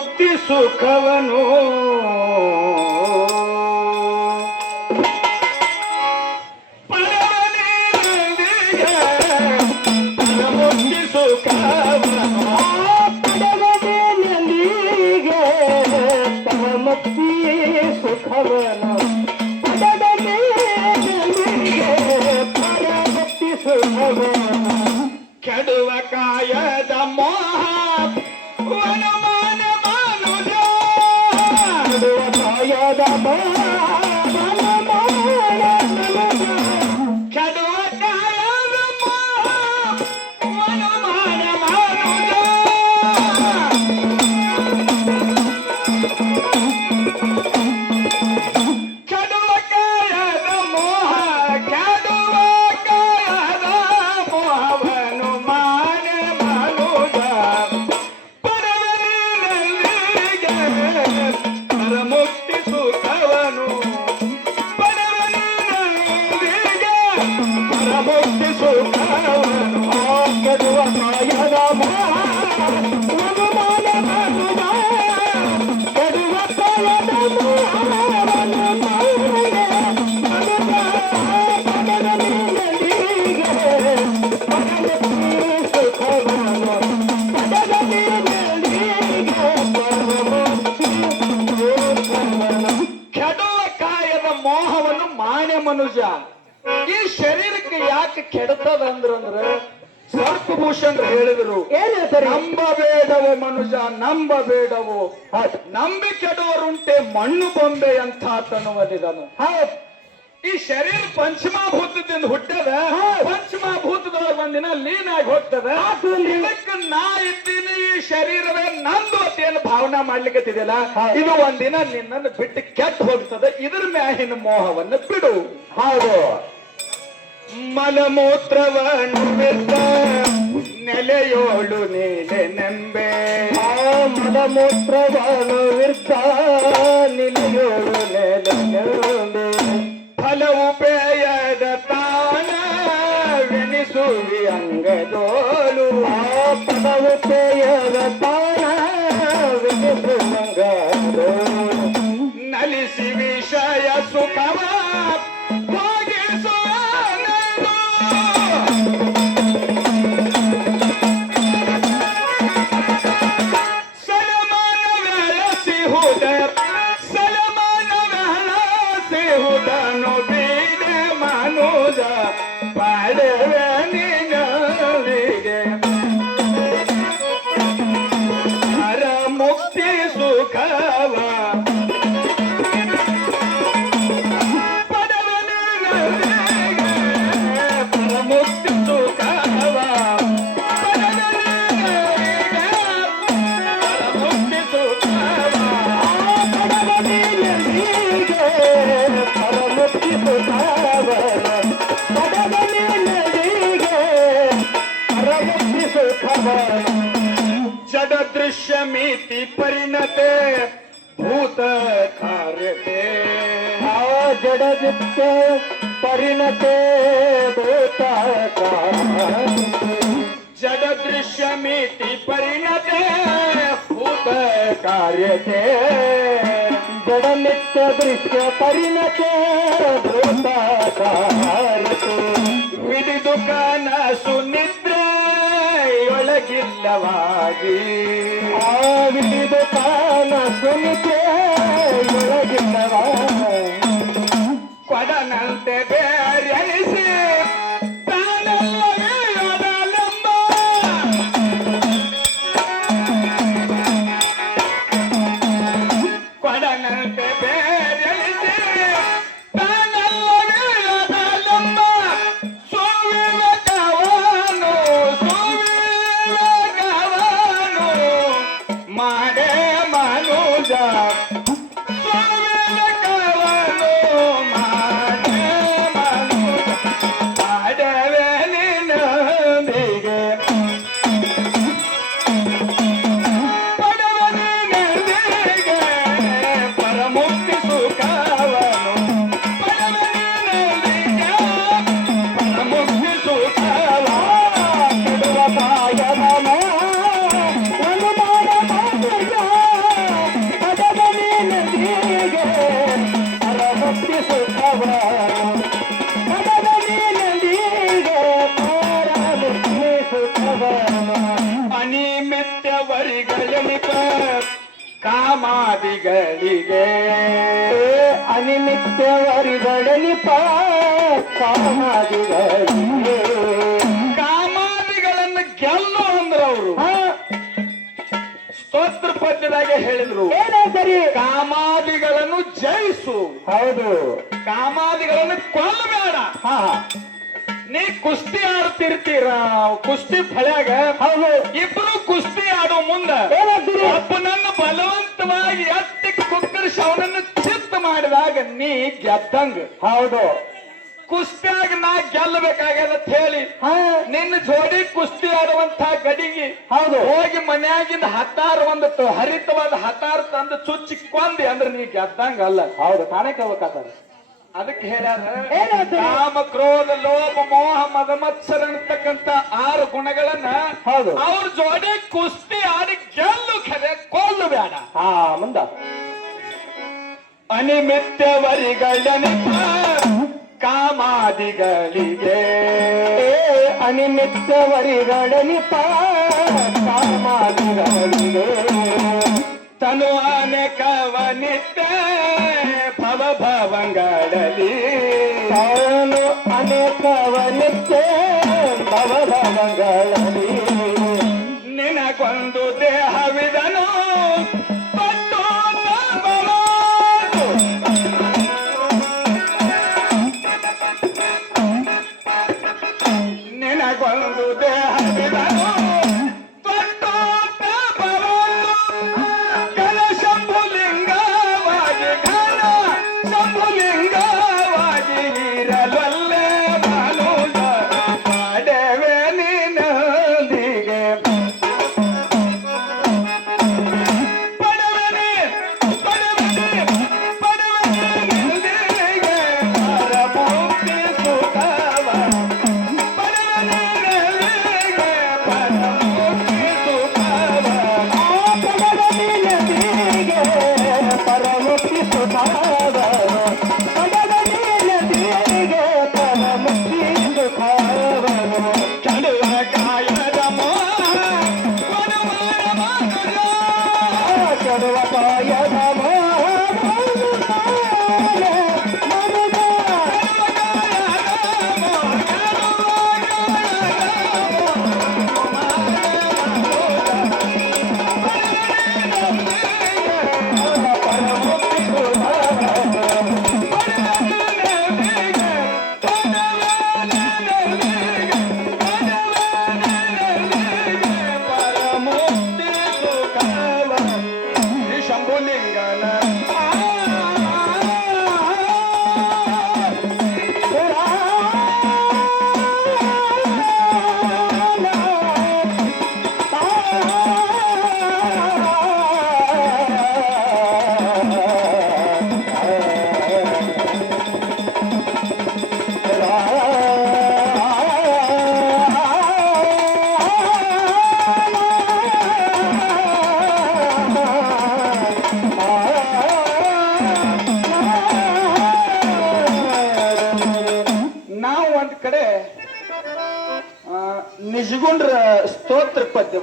ಮುಕ್ತಿ ಸುಖವನು ಮುಕ್ತಿ ಸುಖವನು ಪಡಗಲಿಗೆ ಮುಕ್ತಿ ಸುಖವನು ಪರಮುಕ್ತಿ ಸುಖವನು ಕೆಡುವ ಕಾಯದ ಮೋಹ ವನಮಾನ ಮನುಜ ಕೆಡುವ ಕಾಯದ ಮೋಹ ಕೆಡುವ ಕಾಯದ ಮೋಹ ವನಮಾನ ಮನುಜ ಕೆಡುವ ಕಾಯದ ಮೋಹ ಕೆಡುವ ಕಾಯದ ಮೋಹವನು ಮಾನ ಮನುಜ ಪರಮನಿಗೆ ಪರಮುಕ್ತಿ ಸುಖವನು ಪರಮನಿಗೆ ಪರಮುಕ್ತಿ ಸುಖವನು ಕೆಡುವ ಕಾಯದ ಮೋಹ ವನಮಾನ ಮನುಜ ಕೆಡುವ ಕಾಯದ ಮೋಹವನು ಕೆಡುವ ಕಾಯದ ಮೋಹವನ್ನು ಮಾನ್ಯ ಮನುಷ್ಯ ಈ ಶರೀರಕ್ಕೆ ಯಾಕೆ ಕೆಡುತ್ತದಂದ್ರೆ ಸರ್ಪಭೂಷಣರು ಹೇಳಿದರು ಏನ್ ಹೇಳ್ತಾರೆ? ನಂಬಬೇಡವೋ ಮನುಜ ನಂಬಬೇಡವೋ ನಂಬಿ ಕೆಡುವರುಂಟೆ ಮಣ್ಣು ಬೊಂಬೆ ಅಂತ ತನ್ನುವುದಿದನು ಈ ಶರೀರ ಪಂಚಮಭೂತದಿಂದ ಹುಟ್ಟದ ಪಂಚಮಭೂತದೊಳಗೆ ಒಂದಿನ ಲೀನಾಗಿ ಹೋಗ್ತದೆ ಇದಕ್ಕೆ ನಾ ಇದ್ದೀನಿ ಈ ಶರೀರವೇ ನಂದು ಅಂತೇನು ಭಾವನಾ ಮಾಡ್ಲಿಕ್ಕತ್ತಿದೆಯಲ್ಲ ಇದು ಒಂದಿನ ನಿನ್ನನ್ನು ಬಿಟ್ಟು ಕೆಟ್ಟು ಹೋಗ್ತದೆ ಇದ್ರ ಮ್ಯಾಹಿನ ಮೋಹವನ್ನು ಬಿಡು. ಹೌದು. ಮಲಮೂತ್ರವನ್ನು ಬಿಟ್ಟ ನೆಲೆಯೋಳು ನೀನೆ ನೆಂಬೆ ಮಲಮೂತ್ರವನ್ನು ವಿರ್ತ ನಿಲೆಯೋಳು ನೆಲೆಯೊಂದು ಫಲವು ಬೇಯದ ತಾನ ವೆನಿಸುವಿ ಅಂಗದೋಳು ಫಲವು ಬೇಯದ ತಾನ ವೆನಿಸುವಂಗದೋಳು ನಲಿಸಿ ವಿಷಯ ಸುಖವ ಭೋಗಿಸುವ ಸಲಮಾನವೆಳಸಿಹುದನು ಬೀಡೆ ಮನುಜ ಪಾಡವೆ ನಿನಗೆ ಪರ ಮುಕ್ತಿ ಸುಖವ ಮುಕ್ತಿ ಸುಖವ ಮುಕ್ತಿ ಸುಖವ ಪರಮುಕ್ತಿ ಸುಖವನ ಪರಮುಕ್ತಿ ಸುಖವನ ಜಡ ದೃಶ್ಯ ಮಿತಿ ಪರಿಣತೆ ಭೂತ ಕಾರ್ಯತೆ ಜಡದಿತ್ತ ಪರಿಣತೆ ಭೂತ ಜಡ ದೃಶ್ಯ ಮಿತಿ ಪರಿಣತೆ ಭೂತ ಕಾರ್ಯತೆ ಜಡ ನಿತ್ಯ ದೃಶ್ಯ ಪರಿಣತೆ ಭೂತ ಕಾರ್ಯತೆ ವಿಡಿದು ಕನಸು ನಿದ್ರೆಯೊಳಗಿಲ್ಲವಾಗಿ ವಿಡಿದು ಕಾಲ ಸುನಿಕೆ ಒಳಗಿಲ್ಲವಾಗಿ ಕೊಡನಂತೆ ಬೇರೆನಿಸಿ ತಾನಲ್ಲವೆಯೊಡಲಂಬ ಕೊಡನಂತೆ ಬೇರೆನಿಸಿ ತಾನಲ್ಲವೆಯೊಡಲಂಬ ಸುವಿವೇಕವನು ಸುವಿವೇಕವನು ಮಾಡೇ ಮನುಜ ಕಾಮಾದಿಗಳಿಗೆ ಅನಿಮಿತ್ಯವರಿಗಡಲಿ ಕಾಮಾದಿಗಳಿಗೆ ಕಾಮಾದಿಗಳನ್ನು ಗೆಲ್ಲು ಅಂದ್ರ ಅವರು ಸ್ತೋತ್ರ ಪದ್ಯದಾಗೆ ಹೇಳಿದ್ರು. ಏನೇ ಸರಿ ಕಾಮಾದಿಗಳನ್ನು ಜಯಿಸು, ಹೌದು. ಕಾಮಾದಿಗಳನ್ನು ಕೊಲ್ಲಬೇಡ. ಹಾ ನೀ ಕುಸ್ತಿ ಆಡ್ತಿರ್ತೀರ, ಕುಸ್ತಿ ಫಳ್ಯಾಗ ಹೌದು. ಇಬ್ರು ಕುಸ್ತಿ ಆಡೋ ಮುಂದ ಏನಾಗ್ತೀರಿ? ಒಬ್ಬನನ್ನು ಬಲವಂತವಾಗಿ ಎತ್ತಿ ಕುಕ್ಕರಿಸಿ ಅವನನ್ನು ಚಿತ್ತ ಮಾಡಿದಾಗ ನೀ ಗೆದ್ದಂಗ. ಹೌದು. ಕುಸ್ತಿಯಾಗ ನಾ ಗೆಲ್ಲಬೇಕಾಗ್ಯದ ಅಂತ ಹೇಳಿ ಹಾ ನಿನ್ನ ಜೋಡಿ ಕುಸ್ತಿ ಆಡುವಂತ ಗಡಿಗೆ ಹೌದು. ಹೋಗಿ ಮನ್ಯಾಗಿಂದ ಹತ್ತಾರು ಒಂದು ಹರಿತವಾದ ಹತ್ತಾರು ತಂದು ಚುಚ್ಚಿ ಕೊಂದಿ ಅಂದ್ರೆ ನೀ ಗೆದ್ದಂಗ ಅಲ್ಲ. ಹೌದು, ತಾನೇ ಕೇಳ್ಬೇಕಾಗ್ತದೆ. ಅದಕ್ಕೆ ಹೇಳ್ಯಾರ ಏನಾಯ್ತು? ಕಾಮ ಕ್ರೋಧ ಲೋಭ ಮೋಹ ಮದ ಮತ್ಸರ ಅಂತಕ್ಕಂತ 6 ಗುಣಗಳನ್ನ ಹೌದು. ಅವ್ರ ಜೋಡಿ ಕುಸ್ತಿ ಆಡಿ ಗೆಲ್ಲು, ಖರೆ ಕೊಲ್ಲು ಬೇಡ. ಹಾ ಮುಂದ ಅನಿಮಿತ್ಯವರಿಗಳನಿಪ ಕಾಮಾದಿಗಳಿಗೆ ಅನಿಮಿತ್ತವರಿಗಡಲಿ ಕಾಮಾದಿಗಳಿಗೆ ತನು ಅನೇಕವನಿದ್ದ ಭವ ಭವಂಗಳಲಿ ತಾನು ಅನೇಕವನಿದ್ದೆ ಭವಭವಗಳಲ್ಲಿ ನಿನಗೊಂದು ದೇಹವಿದನು ಪಟ್ಟು ತಬಲು. ನಿನಗೊಂದು ದೇಹವಿದನು ಪಟ್ಟು ತಬಲು. ಘನ ಶಂಭುಲಿಂಗವಾಗಿ ಘನ ಶಂಭುಲಿಂಗವಾಗಿ ಇರಲೊಲ್ಲೆ ಮನುಜ ಮಾಡವೆ ನಿನ್ನೊಂದಿಗೆ. ಪಡವನೆ ಪಡವನೆ ಪಡವನೆ ನಿನ್ನೊಂದಿಗೆ ಪರಮುಕ್ತಿ ಸುಖವ. ಪಡವನೆ ನಿನ್ನೊಂದಿಗೆ ಪರಮುಕ್ತಿ ಸುಖವ. ಪಡಗಲಿನದಿಗೆ ಪರಮುಕ್ತಿ ಸುಖಾವನು ಪಡಗಲಿನದಿಗೆ ಪರಮುಕ್ತಿ ಸುಖಾವನು ಚಳುವ ಕಾಯದ ಮೋಹ ಮನಮನ ಮನುಜ. ಕೆಡುವ ಕಾಯದ ಶಂಭುಲಿಂಗನ ನಾವು ಒಂದ್ ಕಡೆ ನಿಜಗುಂಡ್ರ ಸ್ತೋತ್ರ ಪದ್ಯ